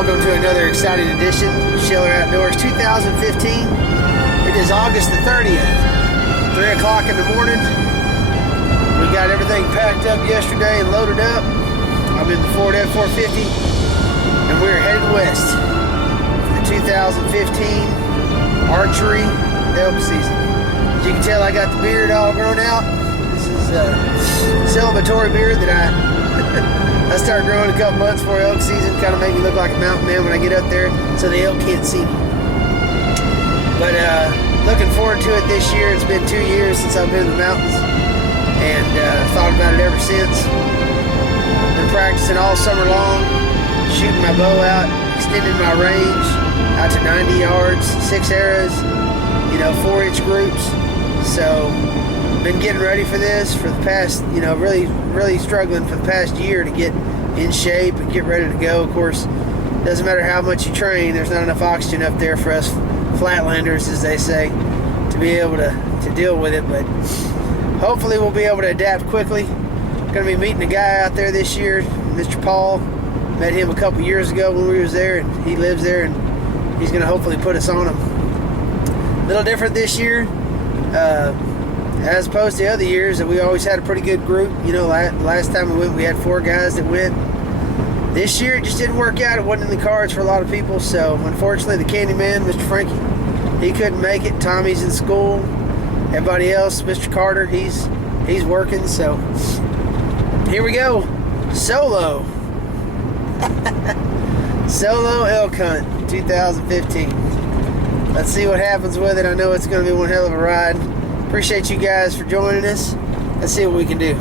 Welcome to another exciting edition of Schiller Outdoors 2015. It is August the 30th, 3 o'clock in the morning. We got everything packed up yesterday and loaded up. I'm in the Ford F-450 and we're headed west for the 2015 archery elk season. As you can tell, I got the beard all grown out. This is a celebratory beard that I started growing a couple months before elk season. Kind of make me look like a mountain man when I get up there, so the elk can't see me. But looking forward to it this year. It's been 2 years since I've been in the mountains, and thought about it ever since. Been practicing all summer long, shooting my bow out, extending my range out to 90 yards, 6 arrows, 4-inch groups. So been getting ready for this for the past, really struggling for the past year to get in shape and get ready to go. Of course, doesn't matter how much you train, there's not enough oxygen up there for us flatlanders, as they say, to be able to deal with it. But hopefully we'll be able to adapt quickly. Gonna be meeting a guy out there this year, Mr. Paul. Met him a couple years ago when we was there, and he lives there, and he's gonna hopefully put us on him. A little different this year. As opposed to other years that we always had a pretty good group. Last time we went, we had 4 guys that went. This year it just didn't work out. It wasn't in the cards for a lot of people. So unfortunately, the candy man, Mr. Frankie, he couldn't make it. Tommy's in school. Everybody else, Mr. Carter, he's working. So here we go, solo elk hunt 2015. Let's see what happens with it. I know it's going to be one hell of a ride. Appreciate you guys for joining us. Let's see what we can do.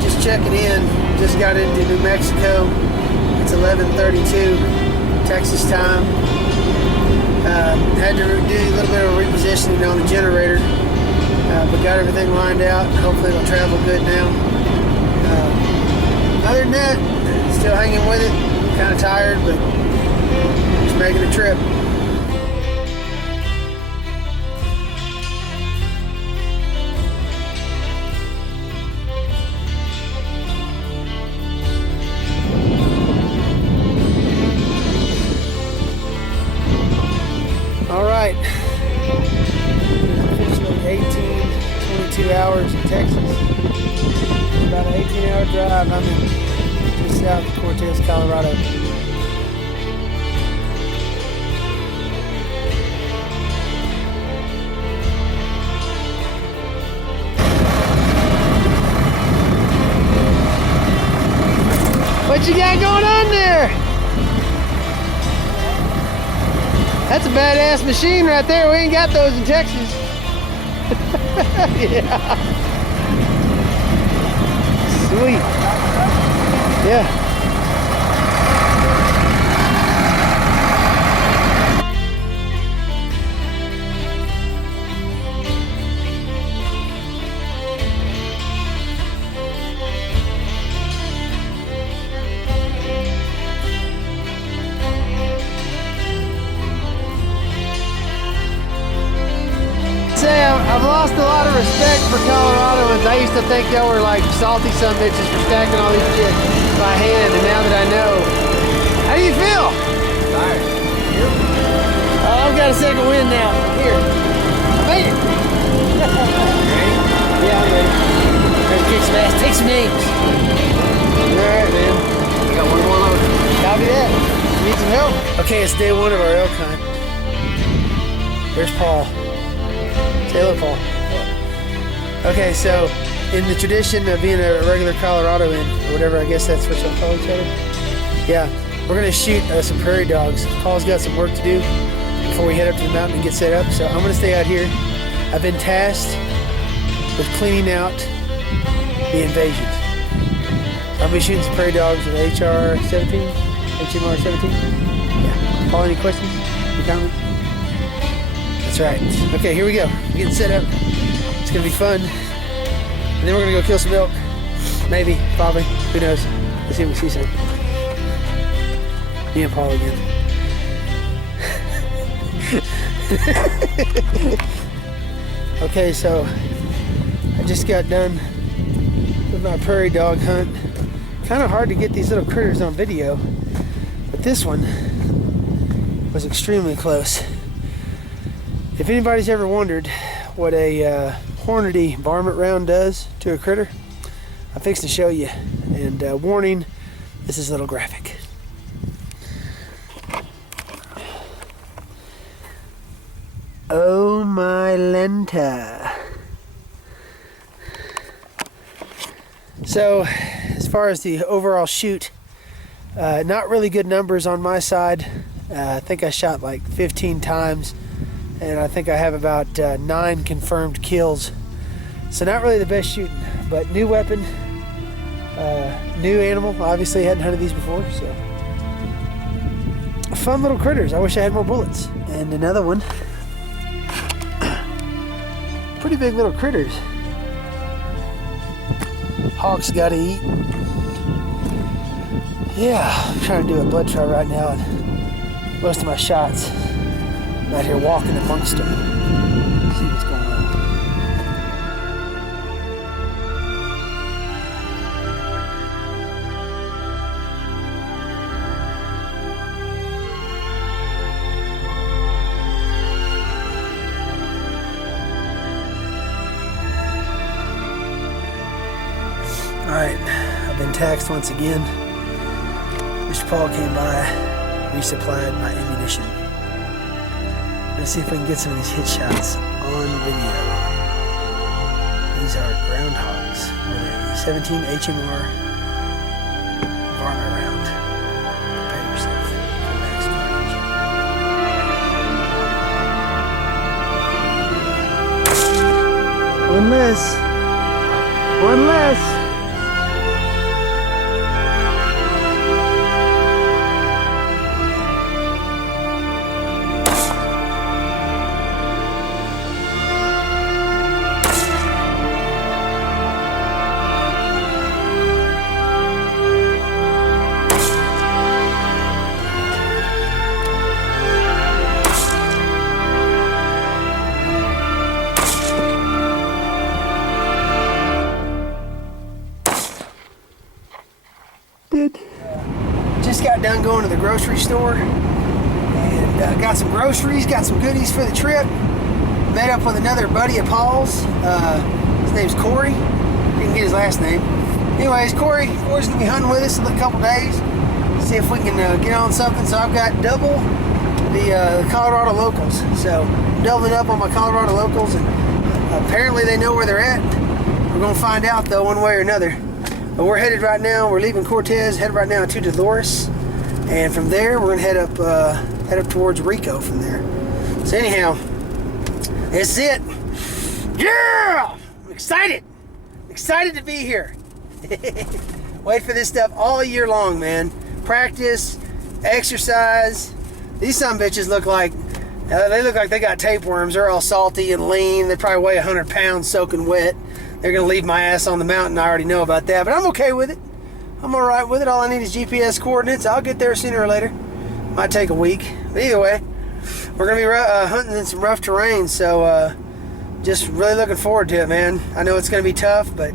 Just checking in. Just got into New Mexico. It's 11:32 Texas time. Had to do a little bit of repositioning on the generator, but got everything lined out. Hopefully it'll travel good now. Other than that, still hanging with it. Kind of tired, but just making a trip. Alright, officially 22 hours in Texas. It's about an 18-hour drive. I'm in just south of Cortez, Colorado. What you got going on there? That's a badass machine right there. We ain't got those in Texas. Yeah. Sweet. Yeah. I've lost a lot of respect for Coloradoans. I used to think y'all were like salty son bitches for stacking all these shit by hand, and now that I know. How do you feel? Tired. You? Oh, I've got a second wind now. Here. I made it. Ready? Yeah, I'm ready. Let's kick some ass. Take some names. Alright, man. We got one more load. Copy that. Need some help? Okay, it's day 1 of our elk hunt. There's Paul. Say hello, Paul. Okay, so in the tradition of being a regular Coloradoan, or whatever, I guess that's what y'all call each other. Yeah, we're gonna shoot some prairie dogs. Paul's got some work to do before we head up to the mountain and get set up, so I'm gonna stay out here. I've been tasked with cleaning out the invasions. I'll be shooting some prairie dogs with HR-17, HMR-17. Yeah. Paul, any questions? You got me? That's right. Okay, here we go. We're getting set up. It's gonna be fun. And then we're gonna go kill some elk. Maybe, probably. Who knows? Let's see what she said. Me and Paul again. Okay, so I just got done with my prairie dog hunt. Kind of hard to get these little critters on video, but this one was extremely close. If anybody's ever wondered what a Hornady varmint round does to a critter, I'm fixing to show you. And warning, this is a little graphic. Oh my Lenta. So, as far as the overall shoot, not really good numbers on my side. I think I shot like 15 times, and I think I have about 9 confirmed kills. So not really the best shooting, but new weapon, new animal. Obviously hadn't hunted these before, so. Fun little critters. I wish I had more bullets. And another one. Pretty big little critters. Hawks gotta eat. Yeah, I'm trying to do a blood trial right now, and most of my shots, I'm out here walking amongst them. See what's going on. Alright, I've been taxed once again. Mr. Paul came by, resupplied my ammunition. Let's see if we can get some of these hit shots on video. These are groundhogs with a 17 HMR varmint round. Prepare yourself for max carnage. One less. One less. Just got done going to the grocery store and got some groceries, got some goodies for the trip. Met up with another buddy of Paul's. His name's Corey. Didn't get his last name. Anyways, Corey's gonna be hunting with us in a couple days. See if we can get on something. So I've got double the Colorado locals. So doubling up on my Colorado locals, and apparently they know where they're at. We're gonna find out though, one way or another. But we're headed right now. We're leaving Cortez, headed right now to Dolores, and from there we're gonna head up towards Rico from there. So anyhow, this is it. Yeah, I'm excited to be here. Wait for this stuff all year long, man. Practice, exercise. These sumbitches look like they got tapeworms. They're all salty and lean. They probably weigh 100 pounds soaking wet. They're gonna leave my ass on the mountain. I already know about that, but I'm okay with it. I'm all right with it. All I need is GPS coordinates. I'll get there sooner or later. Might take a week. But either way, we're gonna be hunting in some rough terrain, so just really looking forward to it, man. I know it's gonna be tough, but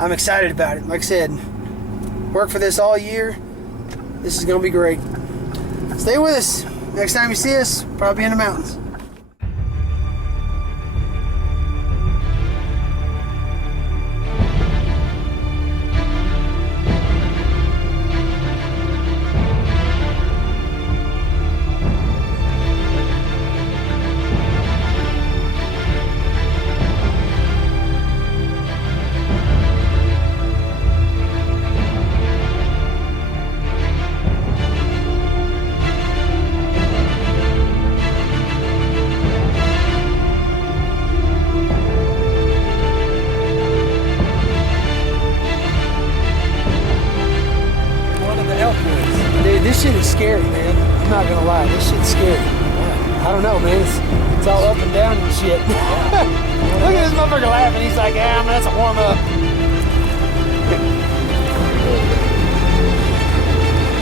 I'm excited about it. Like I said, work for this all year. This is gonna be great. Stay with us. Next time you see us, probably in the mountains. Dude, this shit is scary, man. I'm not gonna lie, this shit's scary. I don't know, man. It's all up and down and shit. Look at this motherfucker laughing. He's like, yeah, man, that's a warm up.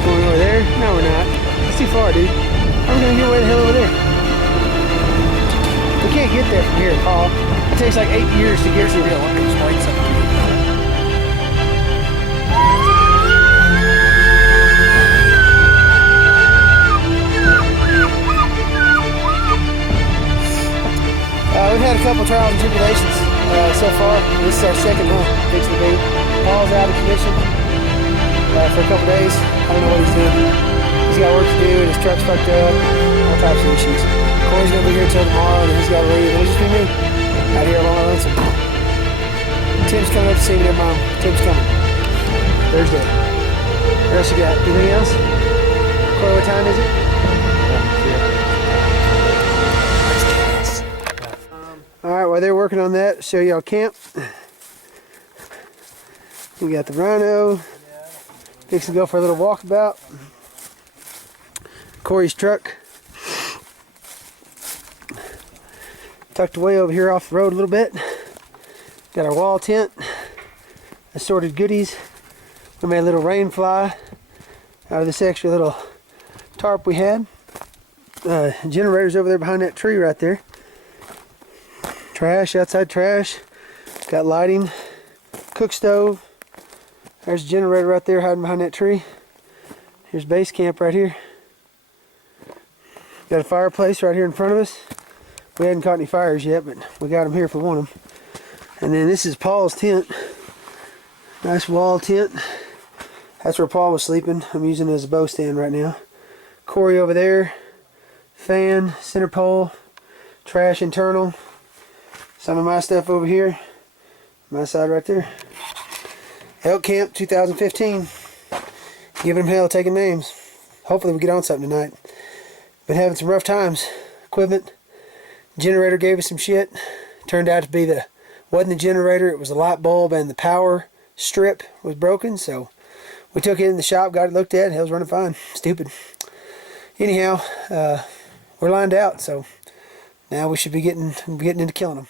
Going over there? No, we're not. It's too far, dude. I'm gonna get way the hell over there. We can't get there from here, Paul. It takes like 8 years to get to the real one. Explain something. We've had a couple trials and tribulations so far. This is our second hunt, fixing to be. Paul's out of commission for a couple days. I don't know what he's doing. He's got work to do, and his truck's fucked up, all types of issues. Corey's gonna be here till tomorrow, and then he's gotta leave. It'll just be me out here along my lonesome. Tim's coming up to see me there, Mom. Tim's coming. Thursday. What else you got? Anything else? Corey, what time is it? Alright, while they're working on that, show y'all camp. We got the rhino. Fixing to go for a little walkabout. Corey's truck. Tucked away over here off the road a little bit. Got our wall tent. Assorted goodies. We made a little rain fly out of this extra little tarp we had. Generators over there behind that tree right there. Trash, outside trash. Got lighting. Cook stove. There's a generator right there hiding behind that tree. Here's base camp right here. Got a fireplace right here in front of us. We hadn't caught any fires yet, but we got them here if we want them. And then this is Paul's tent. Nice wall tent. That's where Paul was sleeping. I'm using it as a bow stand right now. Corey over there. Fan, center pole, trash internal. Some of my stuff over here. My side right there. Elk Camp 2015. Giving them hell, taking names. Hopefully we get on something tonight. Been having some rough times. Equipment. Generator gave us some shit. Turned out to be wasn't the generator, it was the light bulb, and the power strip was broken, so we took it in the shop, got it looked at, hell's running fine. Stupid. Anyhow, we're lined out, so now we should be getting into killing them.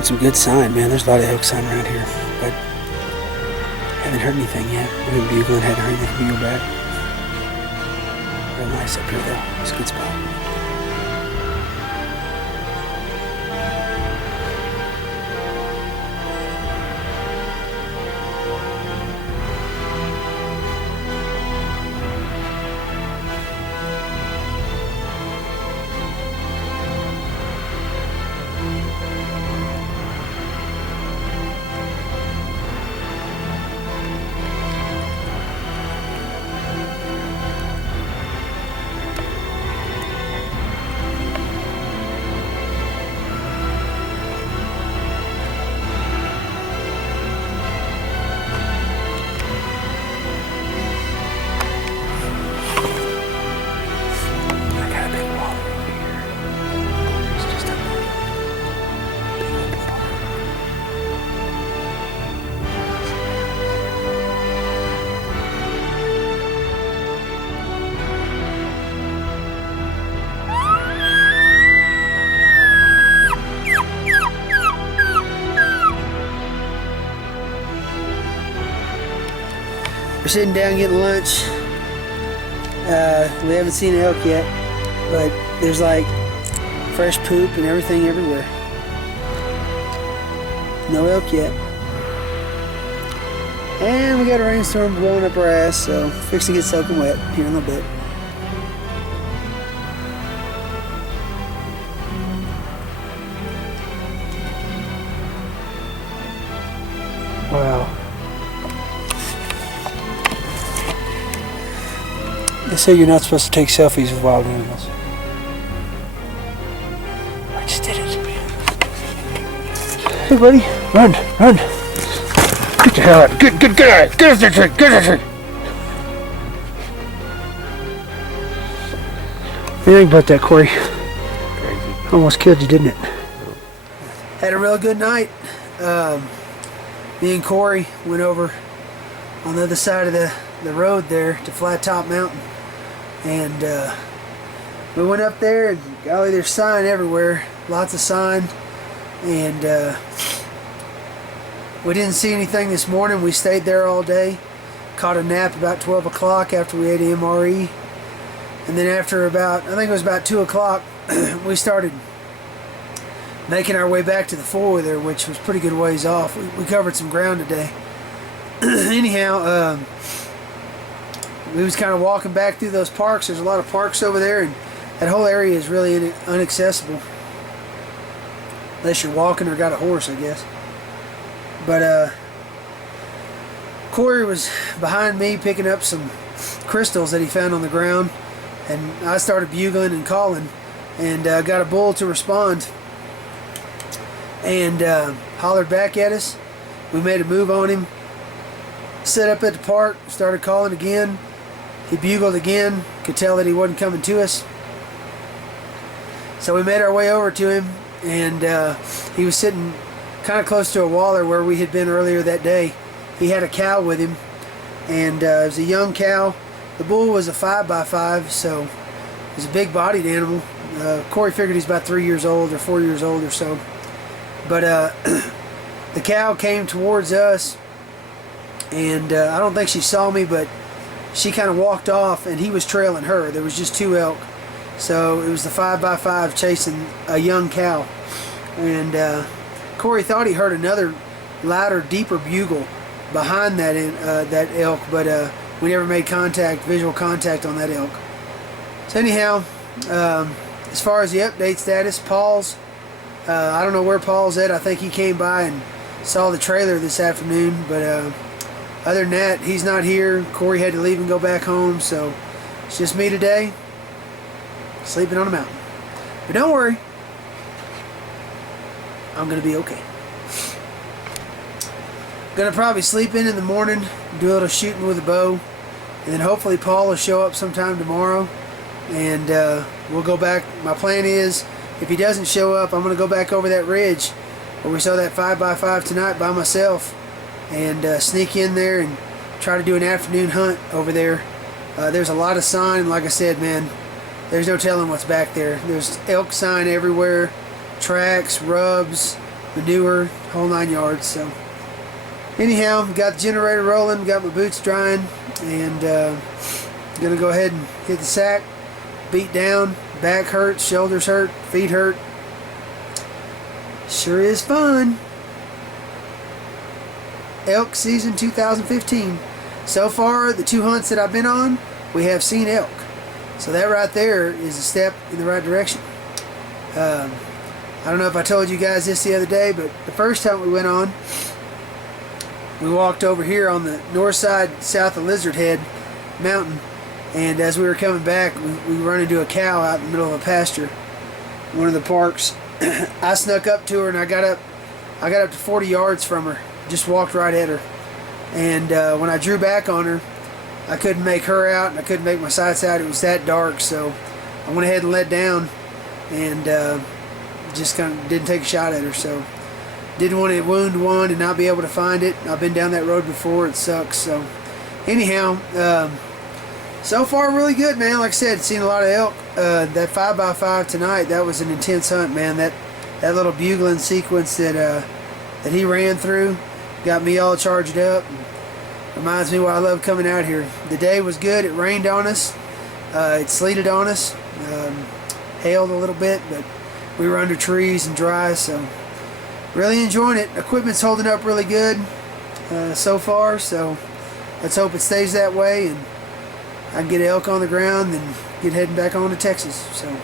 Heard some good sign, man. There's a lot of elk sign around here, but haven't heard anything yet. We've been bugling, haven't heard anything bugle back. Real nice up here though. It's a good spot. We're sitting down getting lunch. We haven't seen an elk yet, but there's like fresh poop and everything everywhere. No elk yet. And we got a rainstorm blowing up our ass, so fixing to get soaking wet here in a little bit. Wow. They say you're not supposed to take selfies with wild animals. I just did it. Hey buddy, run, run. Get the hell out. Get out. Get out that tree. Get out that tree. What do you think about that, Corey? Crazy. Almost killed you, didn't it? Had a real good night. Me and Corey went over on the other side of the road there to Flat Top Mountain. And we went up there, and golly, there's sign everywhere. Lots of sign. And we didn't see anything this morning. We stayed there all day. Caught a nap about 12 o'clock after we ate MRE. And then after about, I think it was about 2 o'clock, we started making our way back to the four-wheeler, which was pretty good ways off. We covered some ground today. Anyhow, we was kind of walking back through those parks. There's a lot of parks over there, and that whole area is really inaccessible. Unless you're walking or got a horse, I guess. But Corey was behind me picking up some crystals that he found on the ground, and I started bugling and calling, and got a bull to respond, and hollered back at us. We made a move on him, set up at the park, started calling again. He bugled again, could tell that he wasn't coming to us. So we made our way over to him, and he was sitting kind of close to a waller where we had been earlier that day. He had a cow with him, and it was a young cow. The bull was a 5x5, so it was a big-bodied animal. Corey figured he's about 3 years old or 4 years old or so. But the cow came towards us, and I don't think she saw me, but she kind of walked off, and he was trailing her. There was just two elk. So it was the 5x5 chasing a young cow. And Corey thought he heard another louder, deeper bugle behind that elk, but we never made visual contact on that elk. So anyhow, as far as the update status, Paul's, I don't know where Paul's at. I think he came by and saw the trailer this afternoon, but other than that, he's not here. Corey had to leave and go back home, so it's just me today, sleeping on a mountain. But don't worry, I'm going to be okay. Going to probably sleep in the morning, do a little shooting with a bow, and then hopefully Paul will show up sometime tomorrow, and we'll go back. My plan is, if he doesn't show up, I'm going to go back over that ridge where we saw that 5x5 tonight by myself, and sneak in there and try to do an afternoon hunt over there. There's a lot of sign, like I said, man, there's no telling what's back there. There's elk sign everywhere, tracks, rubs, manure, whole 9 yards. So anyhow, got the generator rolling, got my boots drying, and gonna go ahead and hit the sack. Beat down, back hurts, shoulders hurt, feet hurt. Sure is fun. Elk season 2015. So far, the 2 hunts that I've been on, we have seen elk. So that right there is a step in the right direction. I don't know if I told you guys this the other day, but the first hunt we went on, we walked over here on the north side, south of Lizard Head Mountain, and as we were coming back, we run into a cow out in the middle of a pasture, one of the parks. I snuck up to her and I got up to 40 yards from her, just walked right at her, and when I drew back on her, I couldn't make her out and I couldn't make my sights out. It was that dark, so I went ahead and let down and just kind of didn't take a shot at her. So didn't want to wound one and not be able to find it. I've been down that road before. It sucks. So anyhow, so far really good, man. Like I said, seen a lot of elk. That 5x5 tonight, that was an intense hunt, man. That little bugling sequence that he ran through got me all charged up. Reminds me why I love coming out here. The day was good. It rained on us. It sleeted on us. Hailed a little bit, but we were under trees and dry, so really enjoying it. Equipment's holding up really good so far, so let's hope it stays that way and I can get elk on the ground and get heading back on to Texas. So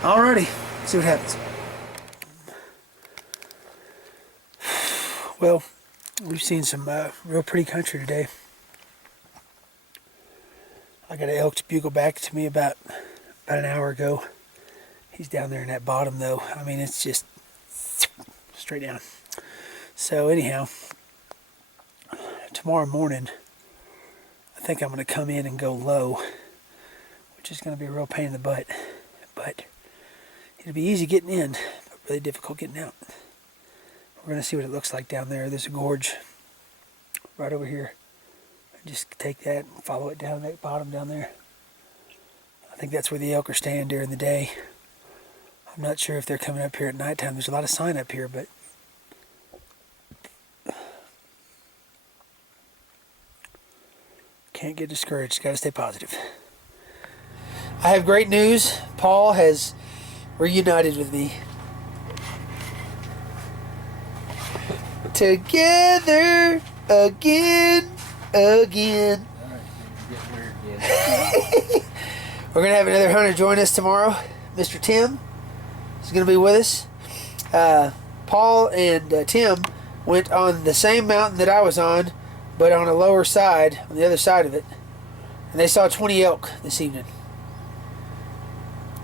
alrighty, see what happens. Well, we've seen some real pretty country today. I got an elk to bugle back to me about an hour ago. He's down there in that bottom though. I mean, it's just straight down. So anyhow, tomorrow morning, I think I'm going to come in and go low, which is going to be a real pain in the butt. But it'll be easy getting in, but really difficult getting out. We're going to see what it looks like down there. There's a gorge right over here. Just take that and follow it down that bottom down there. I think that's where the elk are staying during the day. I'm not sure if they're coming up here at nighttime. There's a lot of sign up here, but can't get discouraged. Got to stay positive. I have great news. Paul has reunited with me. Together again. We're going to have another hunter join us tomorrow. Mr. Tim is going to be with us. Paul and Tim went on the same mountain that I was on, but on a lower side, on the other side of it. And they saw 20 elk this evening.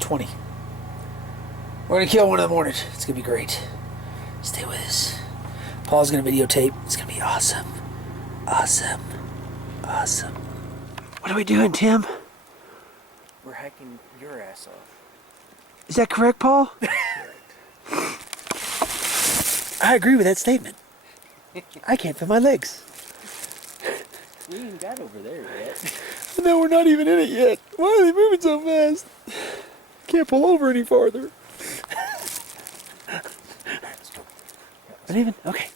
20. We're going to kill one in the morning. It's going to be great. Stay with us. Paul's going to videotape. It's going to be awesome. Awesome. Awesome. What are we doing, Tim? We're hiking your ass off. Is that correct, Paul? I agree with that statement. I can't feel my legs. We ain't got over there yet. No, we're not even in it yet. Why are they moving so fast? Can't pull over any farther. Not even? Okay.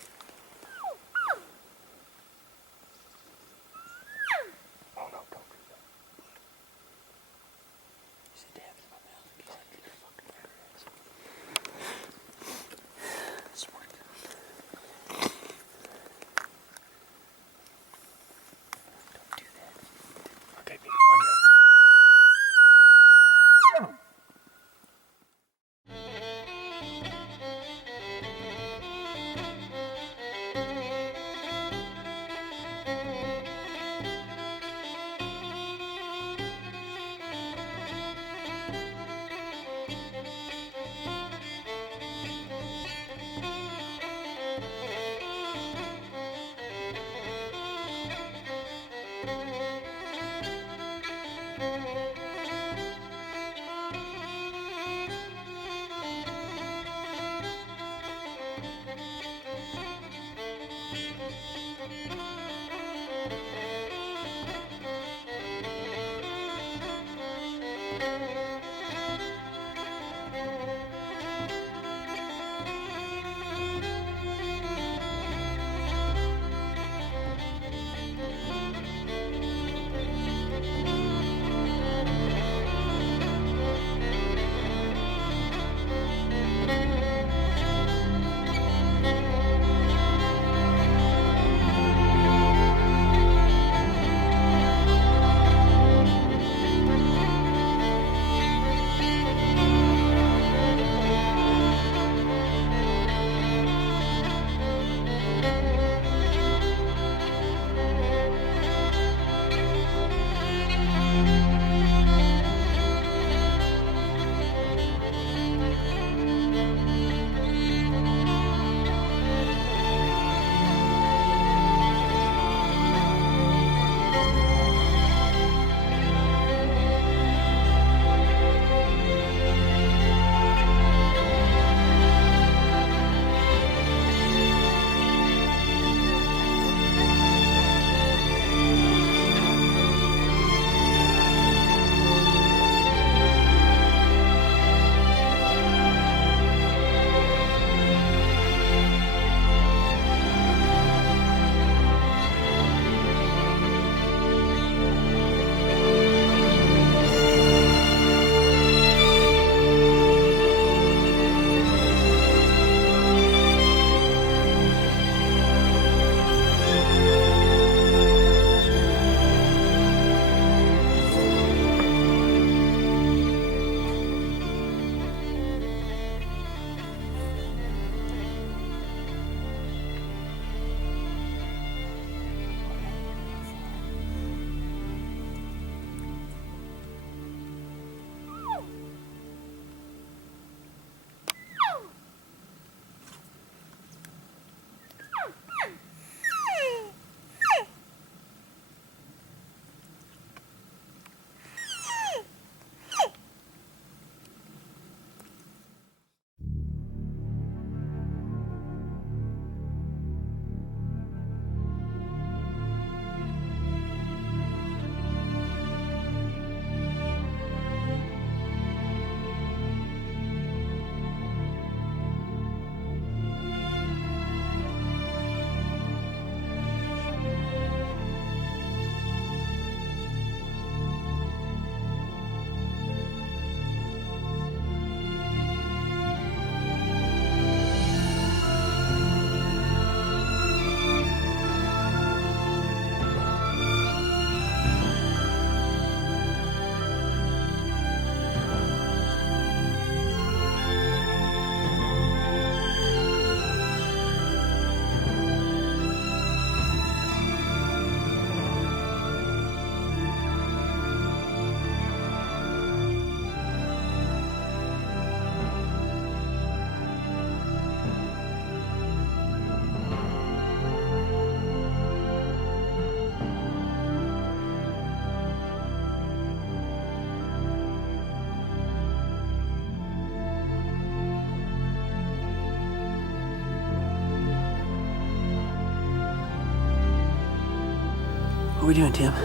What are we doing, Tim? That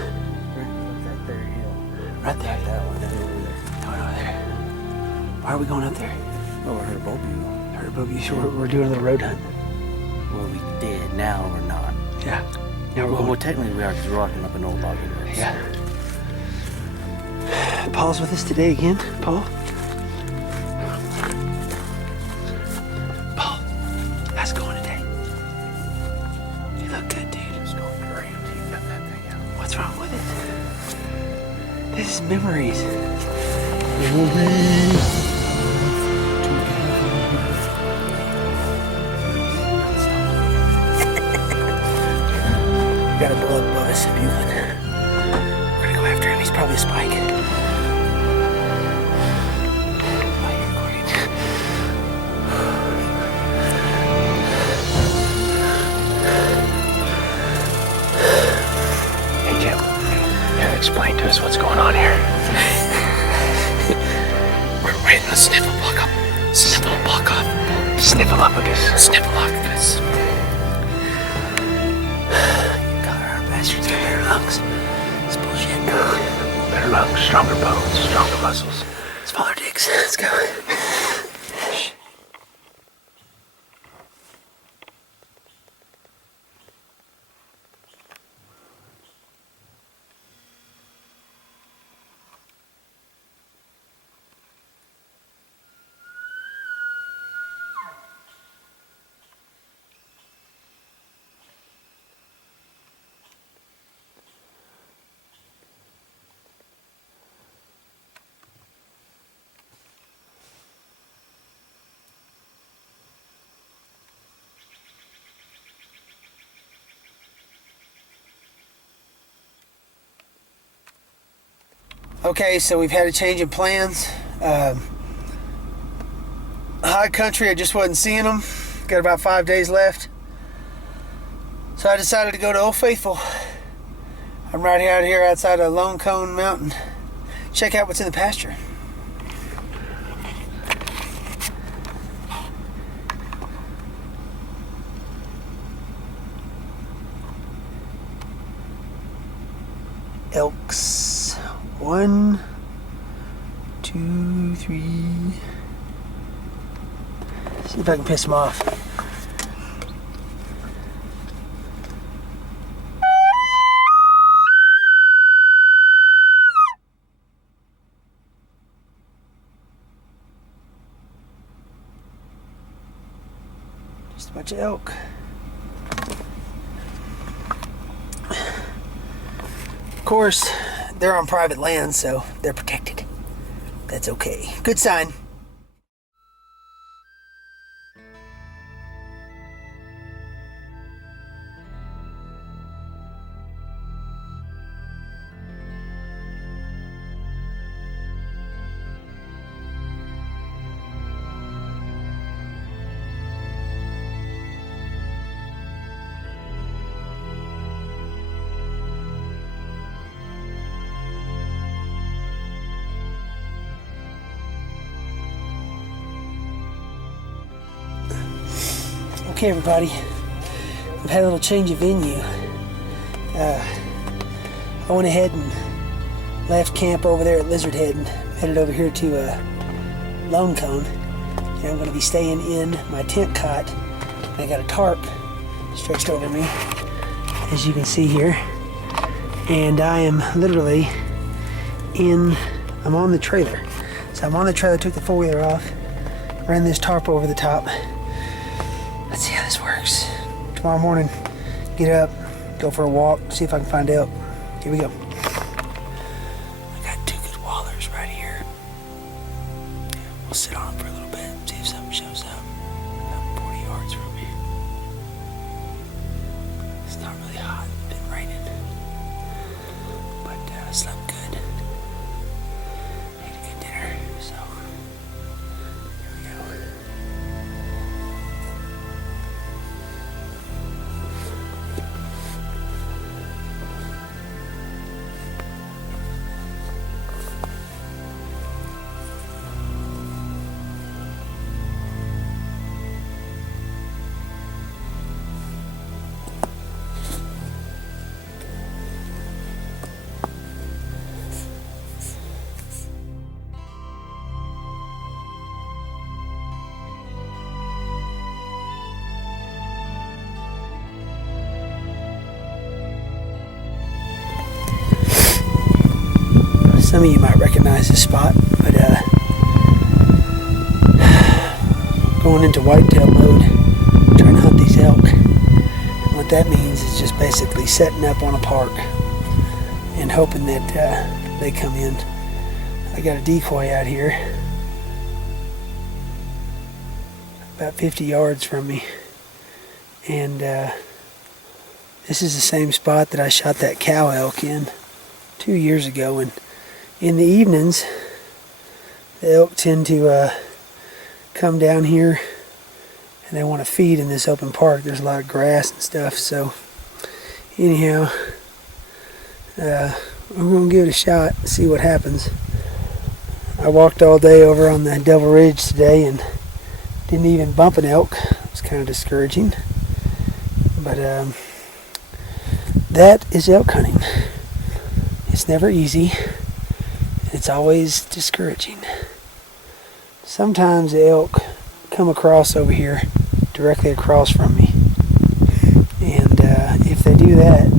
there hill. Right there. That one. That over there. Going over there. Why are we going up there? Oh, I heard a bull bugle. Heard about you. So we're doing a little road hunt. Well, we did. Now we're not. Yeah. Now we're Well, going. technically we are because we're walking up an old logging road. Yeah. Paul's with us today again. Paul? Paul, how's it going today? You look good, dude. It's going great. You got that thing out. What's wrong with it? This is memories. Got a blood buzz, Buglin. We're gonna go after him. He's probably a spike. Oh, you're recording. Hey, Jim. Explain to us what's going on here. We're hitting the sniffle block up. Sniffle block up. Sniffleupagus. Sniffleupagus. Bastards got better lungs. It's bullshit. Better lungs, stronger bones, stronger muscles. Smaller dicks. Let's go. Okay, so we've had a change of plans. High country, I just wasn't seeing them. Got about 5 days left. So I decided to go to Old Faithful. I'm right out here outside of Lone Cone Mountain. Check out what's in the pasture. Elks. 1, 2, 3. See if I can piss them off. Just a bunch of elk. Of course, they're on private land, so they're protected. That's okay. Good sign. Okay, everybody, we've had a little change of venue. I went ahead and left camp over there at Lizard Head and headed over here to Lone Cone. And I'm going to be staying in my tent cot. I got a tarp stretched over me, as you can see here. And I am literally I'm on the trailer. So I'm on the trailer, took the four-wheeler off, ran this tarp over the top. Let's see how this works. Tomorrow morning, get up, go for a walk, see if I can find elk. Here we go. I got two good wallers right here. We'll sit on them for a little bit, see if something shows up. About 40 yards from me. It's not really hot, it's been raining. But I slept good. Ate a good dinner, so here we go. Some of you might recognize this spot, but going into whitetail mode, trying to hunt these elk. And what that means is just basically setting up on a park and hoping that they come in. I got a decoy out here about 50 yards from me, and this is the same spot that I shot that cow elk in 2 years ago. And in the evenings, the elk tend to come down here and they want to feed in this open park. There's a lot of grass and stuff. So anyhow, we're going to give it a shot and see what happens. I walked all day over on the Devil Ridge today and didn't even bump an elk. It was kind of discouraging. But that is elk hunting. It's never easy. It's always discouraging. Sometimes the elk come across over here, directly across from me. And if they do that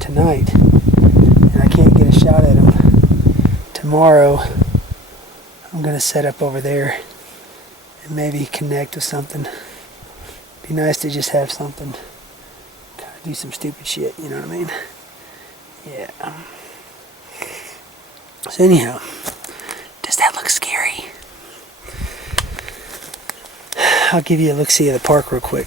tonight, and I can't get a shot at them, tomorrow I'm going to set up over there and maybe connect with something. Be nice to just have something. Kind of do some stupid shit, you know what I mean? Yeah. So anyhow, does that look scary? I'll give you a look-see of the park real quick.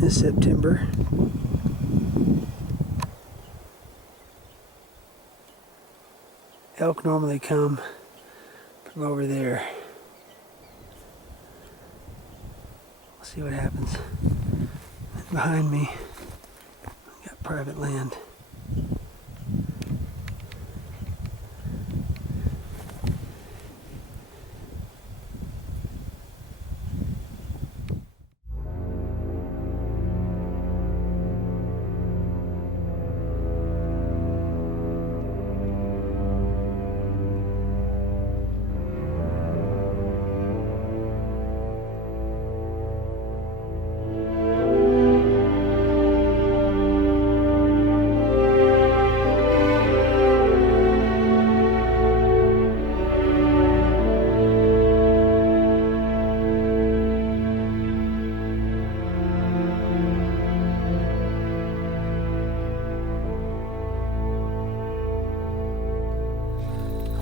This September, elk normally come from over there. We'll see what happens. And behind me, we got private land.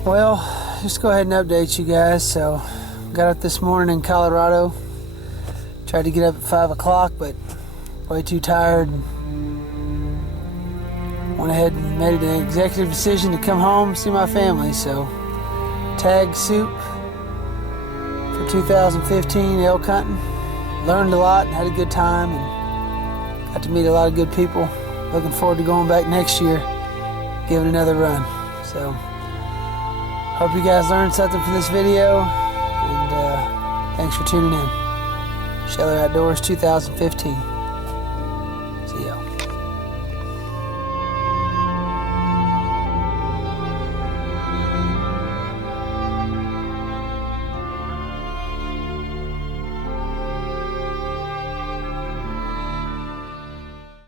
Well, just go ahead and update you guys. So, got up this morning in Colorado. Tried to get up at 5 o'clock, but way too tired. Went ahead and made an executive decision to come home, see my family. So, tag soup for 2015 elk hunting. Learned a lot and had a good time, and got to meet a lot of good people. Looking forward to going back next year, giving another run. So, hope you guys learned something from this video, and thanks for tuning in. Sheller Outdoors 2015.